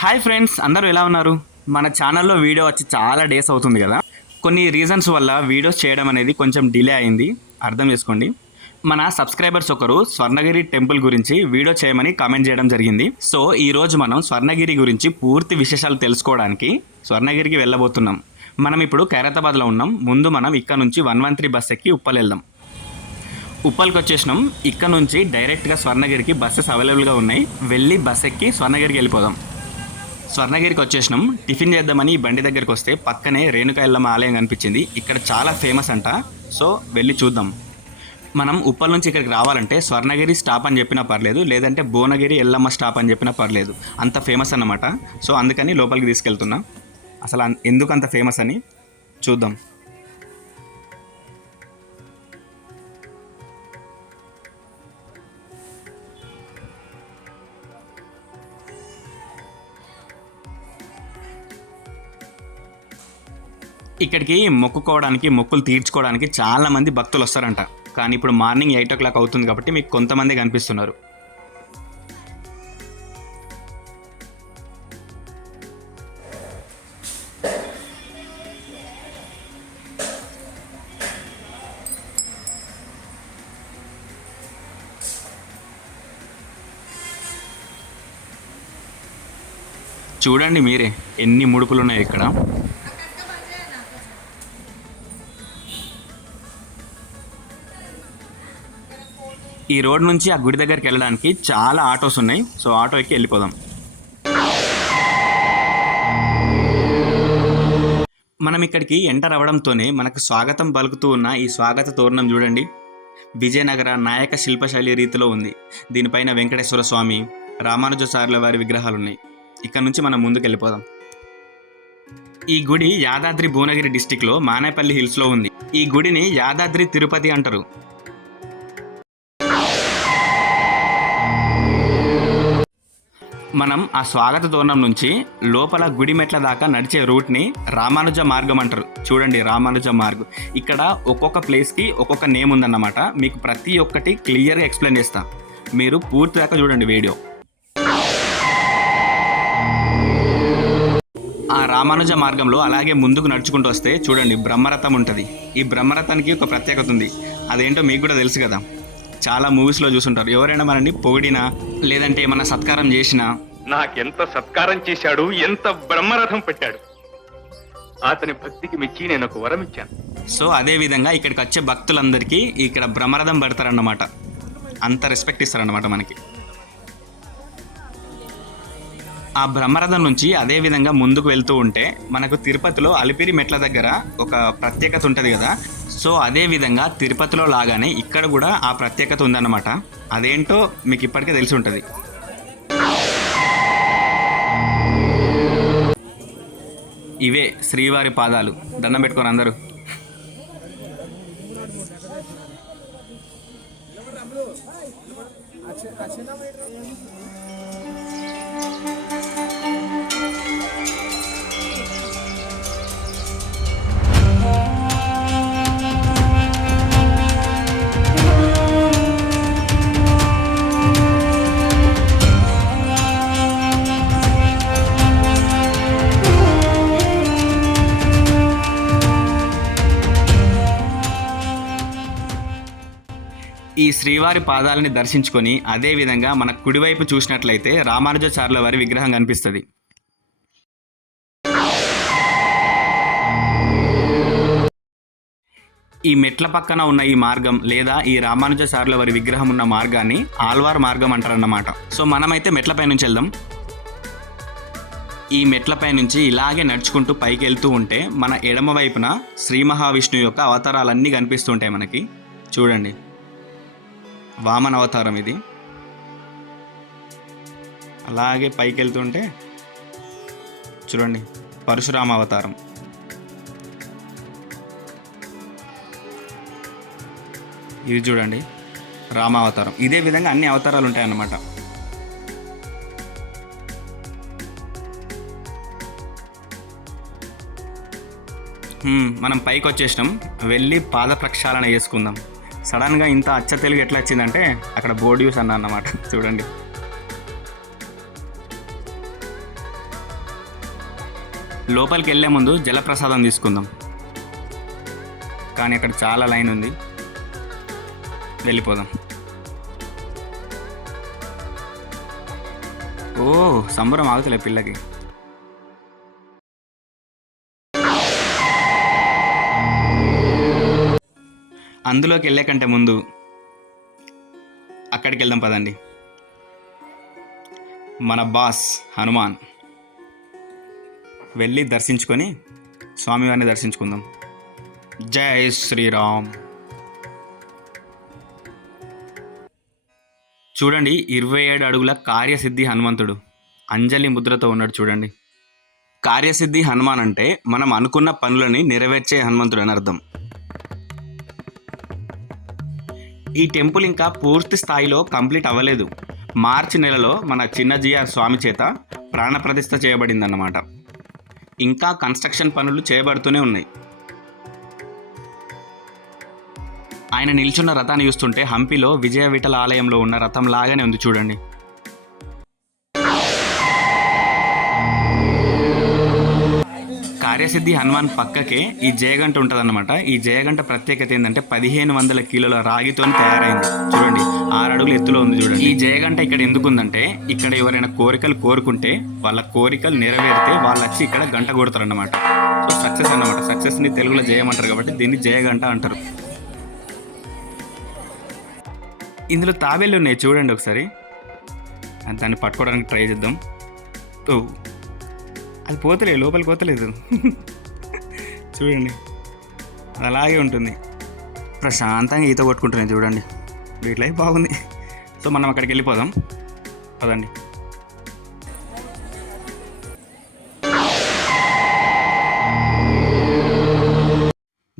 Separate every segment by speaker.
Speaker 1: Hi friends అందరూ ఎలా ఉన్నారు? మన ఛానల్లో వీడియో వచ్చి చాలా డేస్ అవుతుంది కదా? కొన్ని రీజన్స్ వల్ల వీడియోస్ చేయడం అనేది కొంచెం డిలే అయింది. అర్థం చేసుకోండి. మన సబ్స్క్రైబర్స్ ఒకరు స్వర్ణగిరి టెంపుల్ గురించి వీడియో చేయమని కామెంట్ చేయడం జరిగింది. సో ఈరోజు మనం స్వర్ణగిరి గురించి పూర్తి విశేషాలు తెలుసుకోవడానికి స్వర్ణగిరికి వెళ్ళబోతున్నాం. మనం ఇప్పుడు ఖైరతాబాద్లో ఉన్నాం. ముందు మనం ఇక్కడ నుంచి వన్ వన్ త్రీ బస్ ఎక్కి ఉప్పల్ వెళ్దాం. ఉప్పల్కి వచ్చేసినాం. ఇక్కడ నుంచి డైరెక్ట్గా స్వర్ణగిరికి బస్సెస్ అవైలబుల్గా ఉన్నాయి. వెళ్ళి బస్ ఎక్కి స్వర్ణగిరికి వెళ్ళిపోదాం. స్వర్ణగిరికి వచ్చేసినాం. టిఫిన్ చేద్దామని ఈ బండి దగ్గరికి వస్తే పక్కనే రేణుకా ఎల్లమ్మ ఆలయం కనిపించింది. ఇక్కడ చాలా ఫేమస్ అంట. సో వెళ్ళి చూద్దాం. మనం ఉప్పల్ నుంచి ఇక్కడికి రావాలంటే స్వర్ణగిరి స్టాప్ అని చెప్పినా పర్లేదు లేదంటే భువనగిరి ఎల్లమ్మ స్టాప్ అని చెప్పినా పర్లేదు. అంత ఫేమస్ అన్నమాట. సో అందుకని లోపలికి తీసుకెళ్తున్నా. అసలు ఎందుకు అంత ఫేమస్ అని చూద్దాం. ఇక్కడికి మొక్కుకోవడానికి మొక్కులు తీర్చుకోవడానికి చాలా మంది భక్తులు వస్తారంట. కానీ ఇప్పుడు మార్నింగ్ ఎయిట్ ఓ క్లాక్ అవుతుంది కాబట్టి మీకు కొంతమంది కనిపిస్తున్నారు. చూడండి మీరే ఎన్ని ముడుపులు ఉన్నాయి ఇక్కడ. ఈ రోడ్ నుంచి ఆ గుడి దగ్గరికి వెళ్ళడానికి చాలా ఆటోస్ ఉన్నాయి. సో ఆటో ఎక్కి వెళ్ళిపోదాం. మనం ఇక్కడికి ఎంటర్ అవ్వడంతోనే మనకు స్వాగతం పలుకుతూ ఉన్న ఈ స్వాగత తోరణం చూడండి. విజయనగర నాయక శిల్పశైలి రీతిలో ఉంది. దీనిపైన వెంకటేశ్వర స్వామి రామానుజాచార్యుల వారి విగ్రహాలు ఉన్నాయి ఇక్కడ నుంచి మనం ముందుకెళ్ళిపోదాం ఈ గుడి యాదాద్రి భువనగిరి డిస్టిక్లో మానేపల్లి హిల్స్లో ఉంది. ఈ గుడిని యాదాద్రి తిరుపతి అంటారు. మనం ఆ స్వాగత తోరణం నుంచి లోపల గుడి మెట్ల దాకా నడిచే రూట్ని రామానుజ మార్గం అంటారు. చూడండి రామానుజ మార్గం. ఇక్కడ ఒక్కొక్క ప్లేస్కి ఒక్కొక్క నేమ్ ఉందన్నమాట. మీకు ప్రతి ఒక్కటి క్లియర్గా ఎక్స్ప్లెయిన్ చేస్తా. మీరు పూర్తి దాకా చూడండి వీడియో. ఆ రామానుజ మార్గంలో అలాగే ముందుకు నడుచుకుంటూ వస్తే చూడండి బ్రహ్మరథం ఉంటుంది. ఈ బ్రహ్మరథానికి ఒక ప్రత్యేకత ఉంది. అదేంటో మీకు కూడా తెలుసు కదా. చాలా మూవీస్లో చూసుంటారు. ఎవరైనా మనని పొగిడినా లేదంటే ఏమైనా సత్కారం చేసినా
Speaker 2: నాకెంత సత్కారం చేశాడు ఎంత బ్రహ్మరథం పెట్టాడు. అతని భక్తికి మెచ్చి నేను ఒక వరం ఇచ్చాను.
Speaker 1: సో అదే విధంగా ఇక్కడికి వచ్చే భక్తులందరికీ ఇక్కడ బ్రహ్మరథం పెడతారన్నమాట. అంత రెస్పెక్ట్ ఇస్తారన్నమాట మనకి. ఆ బ్రహ్మరథం నుంచి అదే విధంగా ముందుకు వెళ్తూ ఉంటే మనకు తిరుపతిలో అలిపిరి మెట్ల దగ్గర ఒక ప్రత్యేకత ఉంటుంది కదా. సో అదే విధంగా తిరుపతిలో లాగానే ఇక్కడ కూడా ఆ ప్రత్యేకత ఉందన్నమాట. అదేంటో మీకు ఇప్పటికే తెలిసి ఉంటుంది. ఇవే శ్రీవారి పాదాలు. దండం పెట్టుకొని అందరూ. ఈ శ్రీవారి పాదాలని దర్శించుకొని అదే విధంగా మన కుడివైపు చూసినట్లయితే రామానుజాచార్యుల వారి విగ్రహం కనిపిస్తుంది. ఈ మెట్ల పక్కన ఉన్న ఈ మార్గం లేదా ఈ రామానుజాచార్యుల వారి విగ్రహం ఉన్న మార్గాన్ని ఆల్వార్ మార్గం అంటారన్నమాట. సో మనమైతే మెట్లపై నుంచి వెళ్దాం. ఈ మెట్లపై నుంచి ఇలాగే నడుచుకుంటూ పైకి వెళ్తూ ఉంటే మన ఎడమ వైపున శ్రీ మహావిష్ణువు యొక్క అవతారాలన్నీ కనిపిస్తుంటాయి మనకి. చూడండి. వామన అవతారం ఇది. అలాగే పైకి వెళ్తుంటే చూడండి పరశురామ అవతారం ఇది చూడండి రామావతారం. ఇదే విధంగా అన్ని అవతారాలు ఉంటాయన్నమాట మనం పైకి వచ్చేసినాం వెళ్ళి పాద ప్రక్షాళన చేసుకుందాం. సడన్గా ఇంత అచ్చ తెలుగు ఎట్లా వచ్చిందంటే అక్కడ బోర్డు యూస్ అన్న అన్నమాట. చూడండి. లోపలికి వెళ్ళే ముందు జలప్రసాదం తీసుకుందాం. కానీ అక్కడ చాలా లైన్ ఉంది. వెళ్ళిపోదాం. ఓ సంబరం ఆగుతలే పిల్లకి. అందులోకి వెళ్ళే కంటే ముందు అక్కడికి వెళ్దాం పదండి. మన బాస్ హనుమాన్ వెళ్ళి దర్శించుకొని స్వామివారిని దర్శించుకుందాం. జై శ్రీరామ్. చూడండి ఇరవై ఏడు అడుగుల కార్యసిద్ధి హనుమంతుడు. అంజలి ముద్రతో ఉన్నాడు చూడండి. కార్యసిద్ధి హనుమాన్ అంటే మనం అనుకున్న పనులని నెరవేర్చే హనుమంతుడు అని అర్థం. ఈ టెంపుల్ ఇంకా పూర్తి స్థాయిలో కంప్లీట్ అవ్వలేదు. మార్చి నెలలో మన చిన్నజీఆర్ స్వామి చేత ప్రాణప్రతిష్ఠ చేయబడిందన్నమాట. ఇంకా కన్స్ట్రక్షన్ పనులు చేయబడుతూనే ఉన్నాయి. ఆయన నిల్చున్న రథాన్ని చూస్తుంటే హంపిలో విజయ విఠల ఆలయంలో ఉన్న రథం లాగానే ఉంది చూడండి. జయసిద్ధి హనుమాన్ పక్కకే ఈ జయగంట ఉంటుందన్నమాట. ఈ జయగంట ప్రత్యేకత ఏంటంటే పదిహేను వందల కిలోల రాగితో తయారైంది. చూడండి ఆరు అడుగుల ఎత్తులో ఉంది చూడండి. ఈ జయగంట ఇక్కడ ఎందుకు ఉందంటే ఇక్కడ ఎవరైనా కోరికలు కోరుకుంటే వాళ్ళ కోరికలు నెరవేరితే వాళ్ళు వచ్చి ఇక్కడ గంట కొడతారన్నమాట. సో సక్సెస్ అన్నమాట. సక్సెస్ని తెలుగులో జయమంటారు కాబట్టి దీన్ని జయగంట అంటారు. ఇందులో తాబేళ్ళు ఉన్నాయి చూడండి ఒకసారి. దాన్ని పట్టుకోవడానికి ట్రై చేద్దాం. అది పోతలే లోపలికి పోతలేదు. చూడండి అది అలాగే ఉంటుంది. ప్రశాంతంగా ఈత కొట్టుకుంటున్నాయి చూడండి. వీటి లైఫ్ బాగుంది. సో మనం అక్కడికి వెళ్ళిపోదాం. పదండి.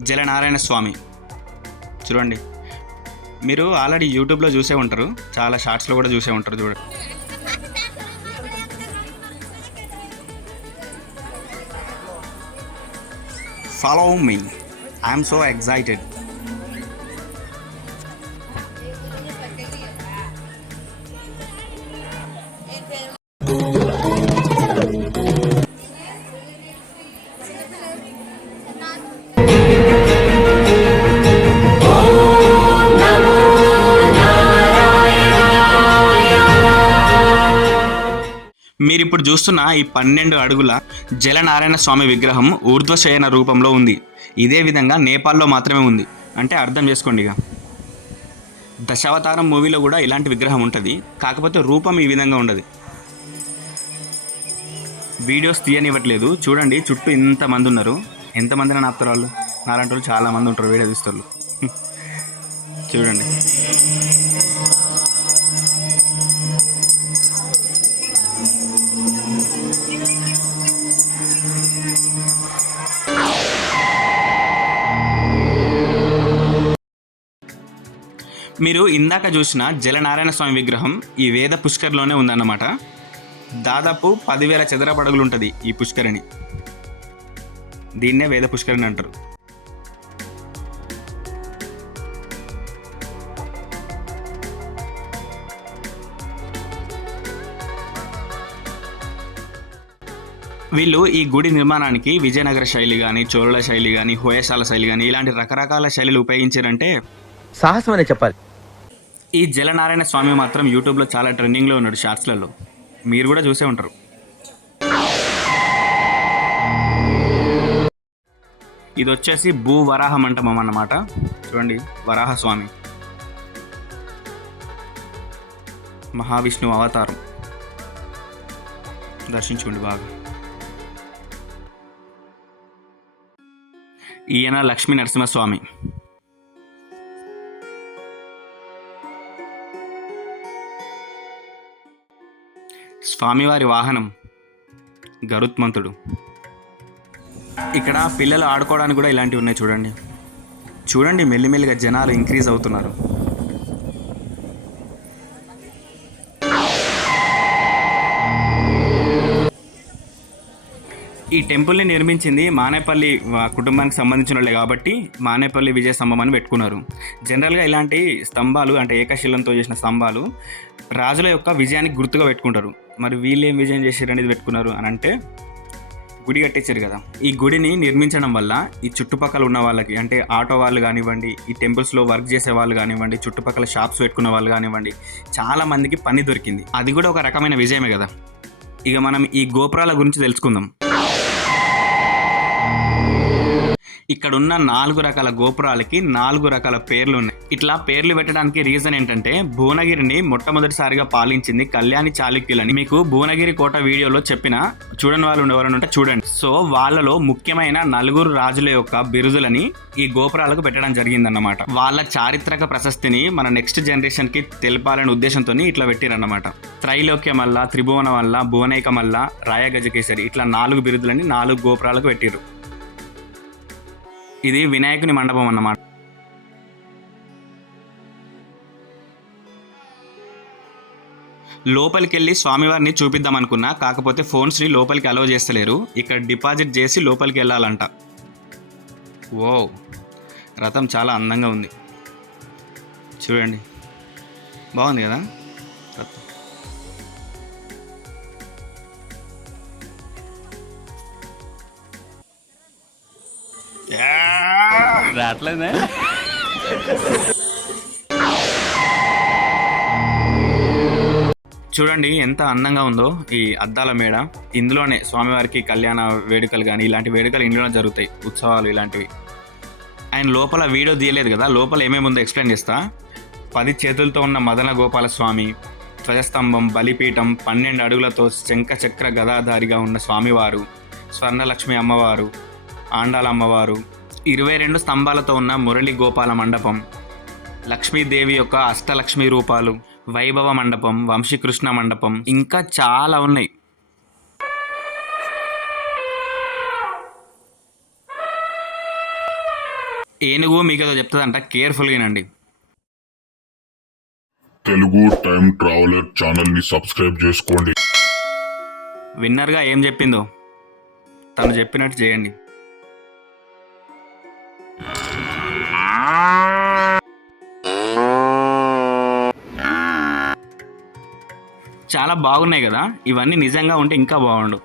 Speaker 1: జలనారాయణ స్వామి. చూడండి మీరు ఆల్రెడీ యూట్యూబ్లో చూసే ఉంటారు. చాలా షార్ట్స్లో కూడా చూసే ఉంటారు చూడండి. Follow me. I'm so excited. ఇప్పుడు చూస్తున్న ఈ పన్నెండు అడుగుల జలనారాయణ స్వామి విగ్రహం ఊర్ధ్వశయన రూపంలో ఉంది. ఇదే విధంగా నేపాల్లో మాత్రమే ఉంది. అంటే అర్థం చేసుకోండి ఇక. దశావతారం మూవీలో కూడా ఇలాంటి విగ్రహం ఉంటుంది. కాకపోతే రూపం ఈ విధంగా ఉండదు. వీడియోస్ తీయనివ్వట్లేదు. చూడండి చుట్టూ ఇంతమంది ఉన్నారు. ఎంతమంది నాపుతారు వాళ్ళు? నాలాంటి వాళ్ళు చాలామంది ఉంటారు వీడియో తీస్తారు చూడండి. మీరు ఇందాక చూసిన జలనారాయణ స్వామి విగ్రహం ఈ వేద పుష్కర్లోనే ఉందన్నమాట. దాదాపు పదివేల చదరపు ఉంటుంది ఈ పుష్కరిణి. దీన్నే వేద పుష్కరిణి అంటారు. వీళ్ళు ఈ గుడి నిర్మాణానికి విజయనగర శైలి కానీ చోళ శైలి కానీ హోయశాల శైలి కానీ ఇలాంటి రకరకాల శైలిలు ఉపయోగించారంటే
Speaker 3: సాహసం అనే చెప్పాలి.
Speaker 1: ఈ జలనారాయణ స్వామి మాత్రం యూట్యూబ్లో చాలా ట్రెండింగ్లో ఉన్నాడు షార్ట్స్లలో. మీరు కూడా చూసే ఉంటారు. ఇది వచ్చేసి భూ వరాహ మంటపం అన్నమాట. చూడండి వరాహ స్వామి. మహావిష్ణువు అవతారం. దర్శించుకోండి బాగా. ఈయన లక్ష్మీ నరసింహస్వామి. స్వామివారి వాహనం గరుత్మంతుడు. ఇక్కడ పిల్లలు ఆడుకోవడానికి కూడా ఇలాంటివి ఉన్నాయి చూడండి. చూడండి మెల్లిమెల్లిగా జనాలు ఇంక్రీజ్ అవుతున్నారు. ఈ టెంపుల్ని నిర్మించింది మానేపల్లి కుటుంబానికి సంబంధించిన వాళ్ళే కాబట్టి మానేపల్లి విజయ స్తంభం అని పెట్టుకున్నారు. జనరల్గా ఇలాంటి స్తంభాలు అంటే ఏకశిలంతో చేసిన స్తంభాలు రాజుల యొక్క విజయానికి గుర్తుగా పెట్టుకుంటారు. మరి వీళ్ళు ఏం విజయం చేశారు అనేది పెట్టుకున్నారు అని అంటే గుడి కట్టించారు కదా. ఈ గుడిని నిర్మించడం వల్ల ఈ చుట్టుపక్కల ఉన్న వాళ్ళకి అంటే ఆటో వాళ్ళు కానివ్వండి ఈ టెంపుల్స్లో వర్క్ చేసే వాళ్ళు కానివ్వండి చుట్టుపక్కల షాప్స్ పెట్టుకున్న వాళ్ళు కానివ్వండి చాలా మందికి పని దొరికింది. అది కూడా ఒక రకమైన విజయమే కదా. ఇక మనం ఈ గోపురాల గురించి తెలుసుకుందాం. ఇక్కడ ఉన్న నాలుగు రకాల గోపురాలకి నాలుగు రకాల పేర్లు ఉన్నాయి. ఇట్లా పేర్లు పెట్టడానికి రీజన్ ఏంటంటే భువనగిరిని మొట్టమొదటిసారిగా పాలించింది కళ్యాణి చాళుక్యులని. మీకు భువనగిరి కోట వీడియోలో చెప్పిన చూడని వాళ్ళు ఎవరైనా ఉంటే చూడండి. సో వాళ్ళలో ముఖ్యమైన నలుగురు రాజుల యొక్క బిరుదులని ఈ గోపురాలకు పెట్టడం జరిగిందన్నమాట. వాళ్ళ చారిత్రక ప్రశస్తిని మన నెక్స్ట్ జనరేషన్కి తెలపాలనే ఉద్దేశంతో ఇట్లా పెట్టిరన్నమాట. త్రైలోక్యం వల్ల త్రిభువనం వల్ల భువనైకం రాయగజకేసరి ఇట్లా నాలుగు బిరుదులని నాలుగు గోపురాలకు పెట్టిరు ఇది వినాయకుని మండపం అన్నమాట. లోపలికి వెళ్ళి స్వామివారిని చూపిద్దాం అనుకున్నా కాకపోతే ఫోన్స్ని లోపలికి అలౌ చేస్తలేరు. ఇక్కడ డిపాజిట్ చేసి లోపలికి వెళ్ళాలంట. ఓ రథం చాలా అందంగా ఉంది. చూడండి. బాగుంది కదా? రథం. చూడండి ఎంత అందంగా ఉందో ఈ అద్దాల మేడ. ఇందులోనే స్వామివారికి కళ్యాణ వేడుకలు కానీ ఇలాంటి వేడుకలు ఇందులోనే జరుగుతాయి. ఉత్సవాలు ఇలాంటివి. ఆయన లోపల వీడియో తీయలేదు కదా లోపల ఏమేమి ఉందో ఎక్స్ప్లెయిన్ చేస్తా. పది చేతులతో ఉన్న మదన గోపాల స్వామి ధ్వజస్తంభం బలిపీఠం పన్నెండు అడుగులతో శంఖ చక్ర గదాధారిగా ఉన్న స్వామివారు స్వర్ణలక్ష్మి అమ్మవారు ఆండాల అమ్మవారు ఇరవై రెండు స్తంభాలతో ఉన్న మురళి గోపాల మండపం లక్ష్మీదేవి యొక్క అష్టలక్ష్మి రూపాలు వైభవ మండపం వంశీకృష్ణ మండపం ఇంకా చాలా ఉన్నాయి. ఏనుగు మీకు ఏదో చెప్తుందంట కేర్ఫుల్గా వినండి.
Speaker 4: తెలుగు టైం ట్రావెలర్ ఛానల్ని సబ్స్క్రైబ్ చేసుకోండి.
Speaker 1: విన్నర్గా ఏం చెప్పిందో తను చెప్పినట్టు చేయండి. చాలా బాగున్నాయి కదా. ఇవన్నీ నిజంగా ఉంటే ఇంకా బాగుండు.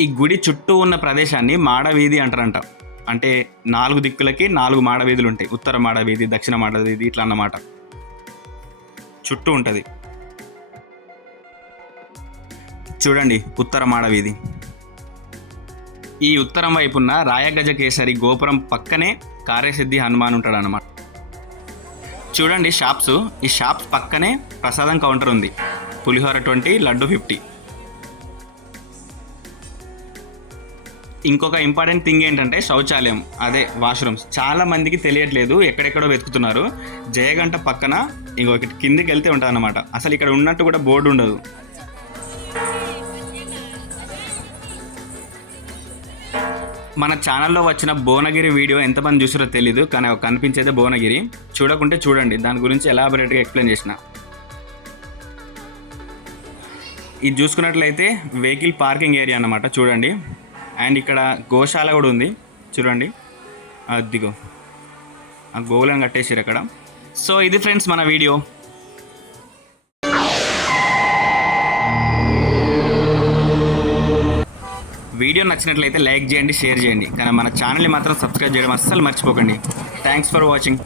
Speaker 1: ఈ గుడి చుట్టూ ఉన్న ప్రదేశాన్ని మాడవీధి అంటారంట. అంటే నాలుగు దిక్కులకి నాలుగు మాడవీధులు ఉంటాయి. ఉత్తర మాడవీధి దక్షిణ మాడవీధి ఇట్లా అన్నమాట. చుట్టూ ఉంటుంది. చూడండి ఉత్తర మాడవీధి. ఈ ఉత్తరం వైపున్న రాయగజ కేసరి గోపురం పక్కనే కార్యసిద్ధి హనుమాన్ ఉంటాడు అనమాట చూడండి షాప్స్. ఈ షాప్స్ పక్కనే ప్రసాదం కౌంటర్ ఉంది. పులిహోర ట్వంటీ లడ్డు ఫిఫ్టీ. ఇంకొక ఇంపార్టెంట్ థింగ్ ఏంటంటే శౌచాలయం. అదే వాష్రూమ్స్. చాలా మందికి తెలియట్లేదు ఎక్కడెక్కడో వెతుకుతున్నారు. జయగంట పక్కన ఇంకొకటి కిందికి వెళ్తే ఉంటుంది అనమాట అసలు ఇక్కడ ఉన్నట్టు కూడా బోర్డు ఉండదు. మన ఛానల్లో వచ్చిన భువనగిరి వీడియో ఎంతమంది చూసారో తెలీదు కానీ కనిపించేది కనిపించేదే భువనగిరి. చూడకుంటే చూడండి దాని గురించి ఎలాబరేట్గా ఎక్స్ప్లెయిన్ చేసిన. ఇది చూసుకున్నట్లయితే వెహికల్ పార్కింగ్ ఏరియా అన్నమాట చూడండి. అండ్ ఇక్కడ గోశాల కూడా ఉంది చూడండి. అదిగో ఆ గోవులను కట్టేసారు అక్కడ. సో ఇది ఫ్రెండ్స్ మన వీడియో వీడియో నచ్చినట్లయితే లైక్ చేయండి షేర్ చేయండి. కానీ మన ఛానల్ని మాత్రం సబ్స్క్రైబ్ చేయడం అస్సలు మర్చిపోకండి. Thanks for watching